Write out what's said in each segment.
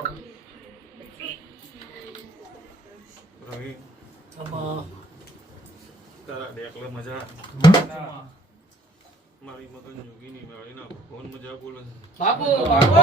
રવિ તારા દેખલે મજા મારી મગન જોગી ની મેળી ના કોણ મજા બોલે બાપુ બાપુ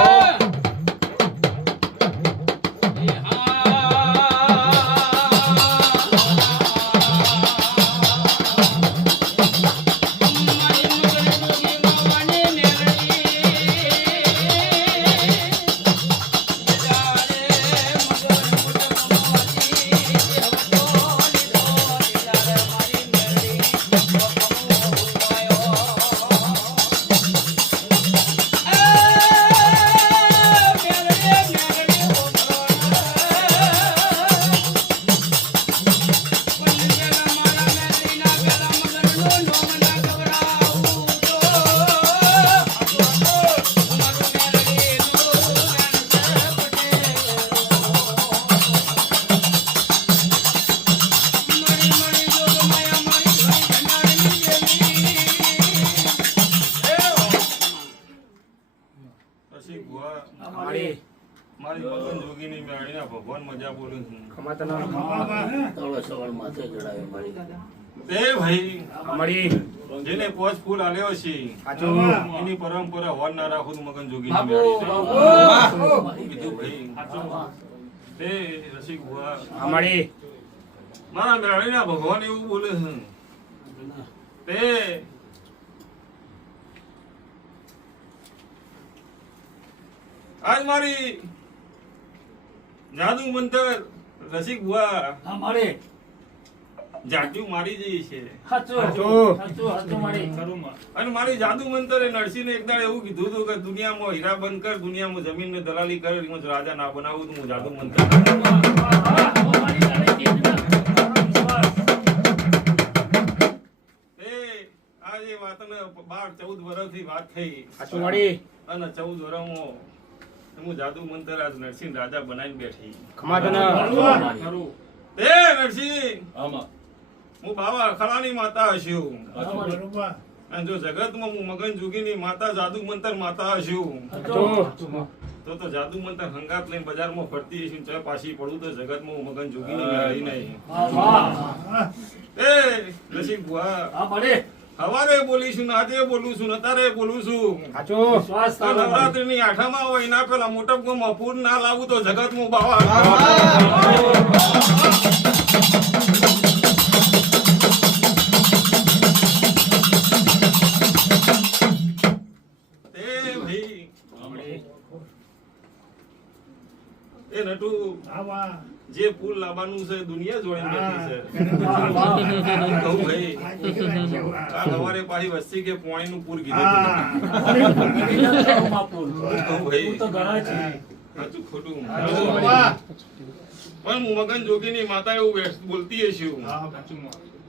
મારી મગન જોગી ની મેળી ના ભગવાન મજા બોલું છું ભાઈ જેને પોચ ફૂલ આલ્યો છે એની પરંપરા હોર ના રાખું મગન જોગી ની મેળી કીધું ભાઈ તે રસિક ભુવા મારા મેળી ના ભગવાન એવું બોલે છે તે આજ મારી જાદુ મંતર રસિક ભુવા જાટ્યું મારી જઈ છે અને મારી જાદુ મંતર એ નરસિંહ એક દાડે એવું કીધું હતું કે દુનિયામાં હીરા બંધ કર, દુનિયામાં જમીન ને દલાલી કર, એમાં રાજા ના બનાવું હું જાદુ મંતર આજે વાત 12-14 વર્ષથી વાત થઈ અને 14 વર્ષમાં હું જાદુ મંતર આજ નરસિંહ રાજા બનાવીને બેઠી એ નરસિંહ હું બાવા અખાડાની માતા હશું અને જો જગતમાં હું મગન જોગીની માતા જાદુ મંતર માતા હશું તો જાદુ મંતર હંગાત લઈને બજારમાં ફરતી હશું ચા પાછી પડું તો જગતમાં હું મગન જોગીની મેળી નહીં એ નરસિંહ ભુવા હવારે બોલીશું, આજે બોલું છું, અત્યારે બોલું છું. નવરાત્રી ની આઠામાં હોય એના પેલા મોટા ગોમાં પૂર ના લાવું તો જગત માં બાવા એ નટુ જે પુલ લાવવાનું છે દુનિયા જોડે કહું ભાઈ કાલ સવારે પાછી વસ્તી કે પાણી નું પૂર કીધું સાચું ખોટું પણ હું મગન જોગી ની માતા એવું બોલતી હશે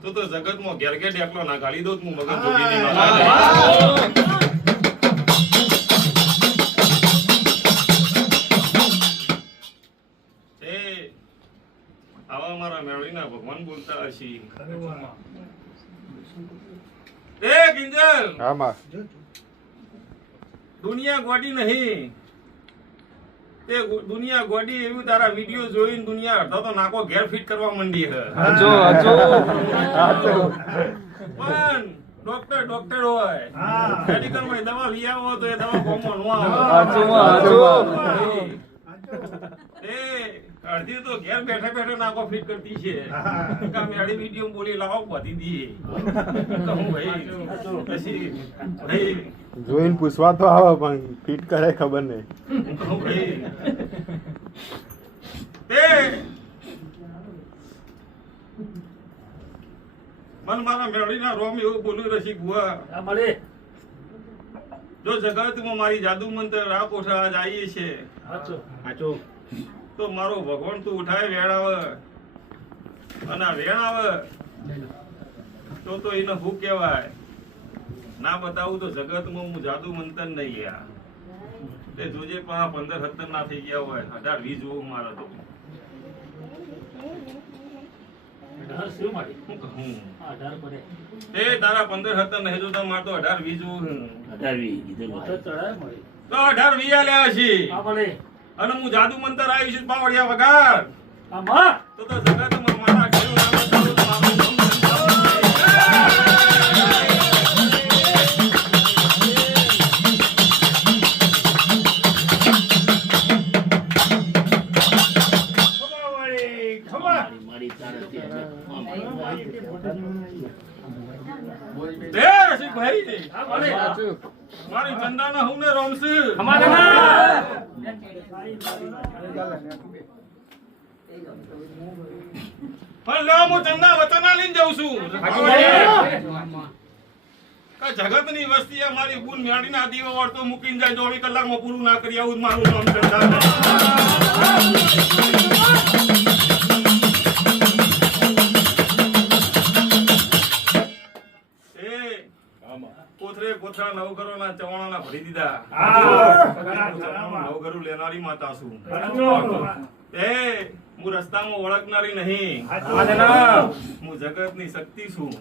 તો જગત માં ઘેર ઘેર એકલો ના ગાળી દો હું મગન જોગી ની માતા આવા મારા મેળવીના ભગવાન બોલતા હશે એ કિંજલ દુનિયા ગોડી નહીં તે દુનિયા ગોડી એવું તારા વિડિયો જોઈને દુનિયા અડધો તો નાકો ઘેર ફિટ કરવા માંડી હે પણ ડોક્ટર હોય મેડિકલ માં દવા લઈ આવો તો એ દવા કોમો નો આવે અડધી તો ઘેર બેઠા બેઠા નાકો ફિટ કરતી છે મેળી વિડીયો બોલી લાવો બધી દીએ કહું ભાઈ જોઈને પૂછવા તો આવે પણ ફિટ કરે ખબર નહીં કહું ભાઈ તે મન મારા મેળીના રોમ એવું બોલું રસિક ભુવા જો જગતમાં મારી જાદુ મંત્ર આ કોઠા આજ આવીએ છે તો મારો ભગવાન તું ઉઠાય વેણાવે અને વેણાવે તો એને શું કહેવાય ના બતાવું તો જગતમાં હું જાદુ મંતર નહીં ગયા તે જોજે પણ 15-17 ના થઈ ગયા હોય 18-20 જોવું મારે તો તારા 15-17 નહીં જોતા મારે તો 18-20 જોવું 18-20 આલ્યા છે અને હું જાદુ મંતર આવી છું પાવડિયા વગર તો જગતમાં મારા ઘેર નામ તારું મારું નામ મારી ચંદાના હું ને રોમસી પણ લો હું ચંદા વતના લઈને જાઉં છું જગતની વસ્તી મારી ગુણ મેળીના દીવો વળતો મૂકીને જાય 24 કલાકમાં પૂરું ના કરી આવું મારું નામ ચંદા કોથરા નવઘરોના ચવાણાના ભરી દીધા નવઘરું લેનારી માતા છું હું રસ્તામાં ઓળખનારી નહીં હું જગતની શક્તિ છું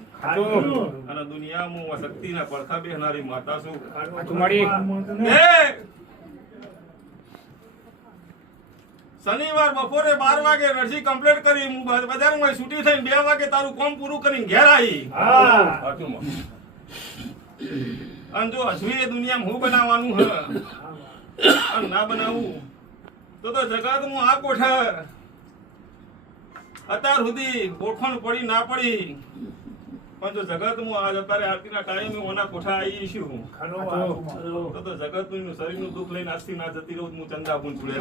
અને દુનિયામાં શક્તિના પડખા બેહનારી માતા છું શનિવાર બપોરે 12 વાગે રસી કમ્પ્લીટ કરી હું બજારમાં છૂટી થઈને 2 વાગે તારું કામ પૂરું કરીને ઘેર આવી અને જો હજુ એ દુનિયામાં હું બનાવવાનું હ અને ના બનાવું તો જગતમાં આ કોઠા અત્યાર સુધી ઓળખાણ પડી ના પડી પણ જો જગતમાં આજ અત્યારે આરતીના ટાઈમે ઓના કોઠા આવી છું તો જગતનું શરીરનું દુઃખ લઈને આજથી ના જતી રહું હું ચંદા પૂન છોડે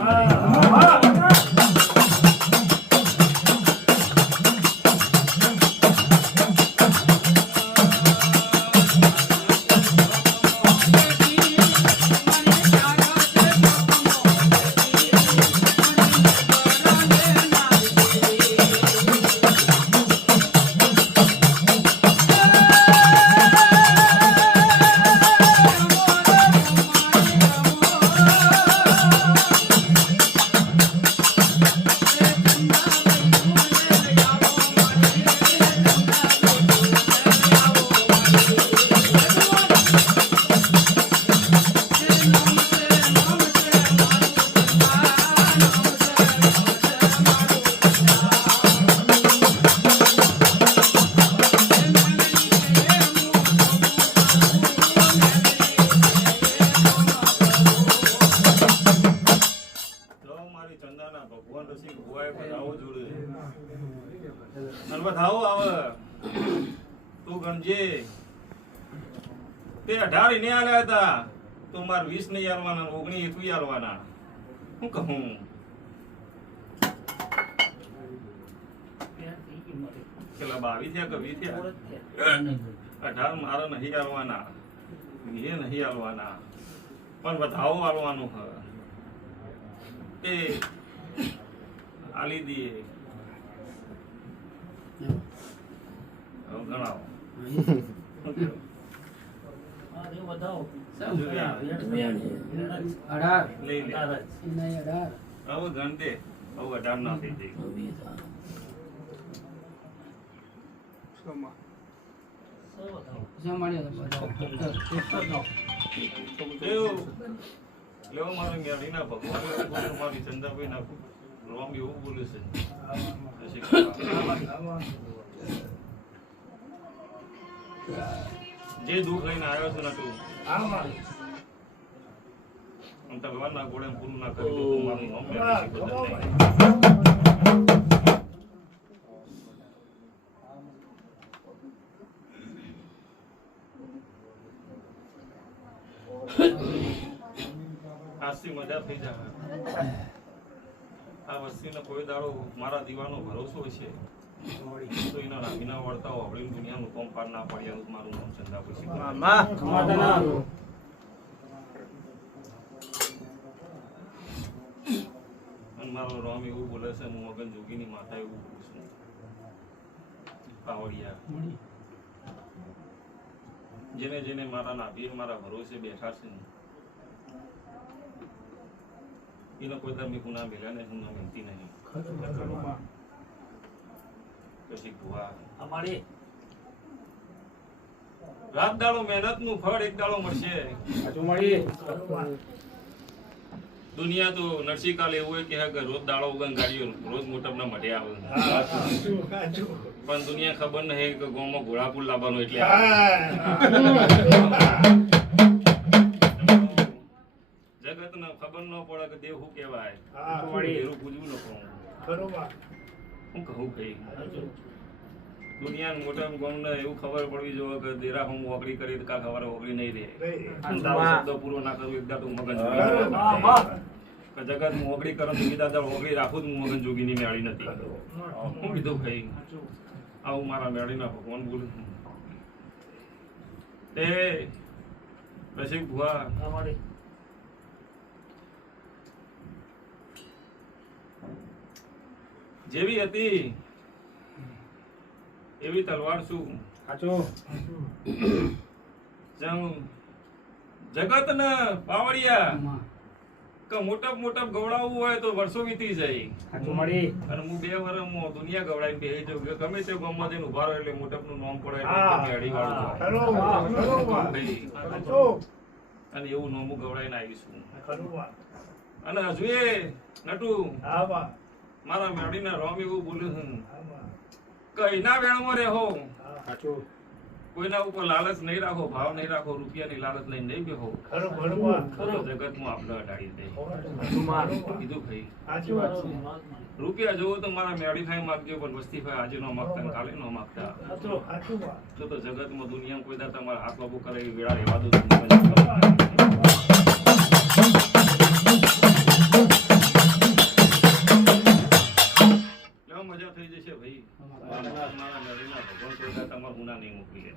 તું ગણજે તે 18 ને આલ્યા હતા તો માર 20 ને આલવાના 19 તું આલવાના હું કહું કેટલા 22 થયા કે 20 થયા 18 મારા નહીં આલવાના એ નહીં આલવાના પણ વધાવો આલવાનું હ એ આલી દીએ ગણાવો હવે ગણતે હવે 18 ના થઈ લેવો મારું જ્ઞાની ના ભગવાન મારી ચંદાભાઈ ના રોમ એવું બોલે છે જે દુઃખ લઈને આવ્યો છે નટુ ભગવાનના ગોળે પૂરું ના કરી દઉં મારું નામ આજથી મજા થઈ જાય આ વસ્તીનો કોઈ દાડો મારા દીવાનો ભરોસો છે તો એના રામીના વળતાઓ આપણી દુનિયાનું કોમ પાર ના પડ્યા મારું નામ ચંદાભાઈ અને મારો રામ એવું બોલે છે હું મગન જોગીની માતા એવું બોલું છું પાવડિયા જેને જેને મારા નાભીએ મારા ભરોસે બેઠા છે એનો કોઈ તમે ગુના મેળ્યા ને હું વિનંતી નહીં પછી ભુવા અમારી રાત દાડો મહેનત નું ફળ એક દાડો મળશે દુનિયા તો નરસિંહકાલ એવું હોય કે રોજ દાડો ઉગન ગાડીઓ રોજ મોટપના મઢે આવે પણ દુનિયા ખબર નહીં કે ગામમાં ઘોડાપુર લાવવાનું એટલે જગતને ખબર ન પડે કે દેવ શું કહેવાય એનું પૂજવું ન હું કહું કઈ દુનિયા મોટા ગામને એવું ખબર પડવી જોઈએ કે દેરા હું ઓગળી કરી કા ખબર ઓગળી નહીં રહે તારો શબ્દ પૂરો ના કરું એકદા તું મગન કે જગત હું ઓગળી કરું બીજા દાળ ઓગળી રાખું હું મગન જોગીની મેળી નથી હું કીધું કઈ આવું મારા મેળીના ભગવાન બોલું તે પછી ભુવા જેવી હતી એવી તલવાર શું જગત ને પાવડિયા કે મોટપ ગવડાવવું હોય તો વર્ષો વીતી જાય અને હું 2 વર્ષમાં દુનિયા ગવડાવી બેહી જાઉં કે ગમે તે ગામમાં જઈને ઉભા રહો એટલે મોટપ નું નામ પડે એટલે અડી વાળું અને એવું નોમું ગવડાવીને આવીશું અને હજુ એ નટુ મારા મેડીના રોમ એવું બોલ્યું છું કઈ ના વેણમાં રહો કોઈના ઉપર લાલચ નહીં રાખો ભાવ નહીં રાખો રૂપિયાની લાલચ લઈને નહીં બેહો જગતમાં આપણે અડાડી દે કીધું ભાઈ રૂપિયા જોવો તો મારા મેળી ખાઈ માગજો પણ વસ્તી ખાઈ આજે નો માગતા ને કાલે નો માગતા તો જગતમાં દુનિયામાં કોઈ દા તમારા હાથ બાબુ કરે એ વેળા રહેવા દો મજા થઈ જશે ભાઈ મારા મેળીના ભગવાન કોઈ દા તમારા ગુના નહીં મૂકી લે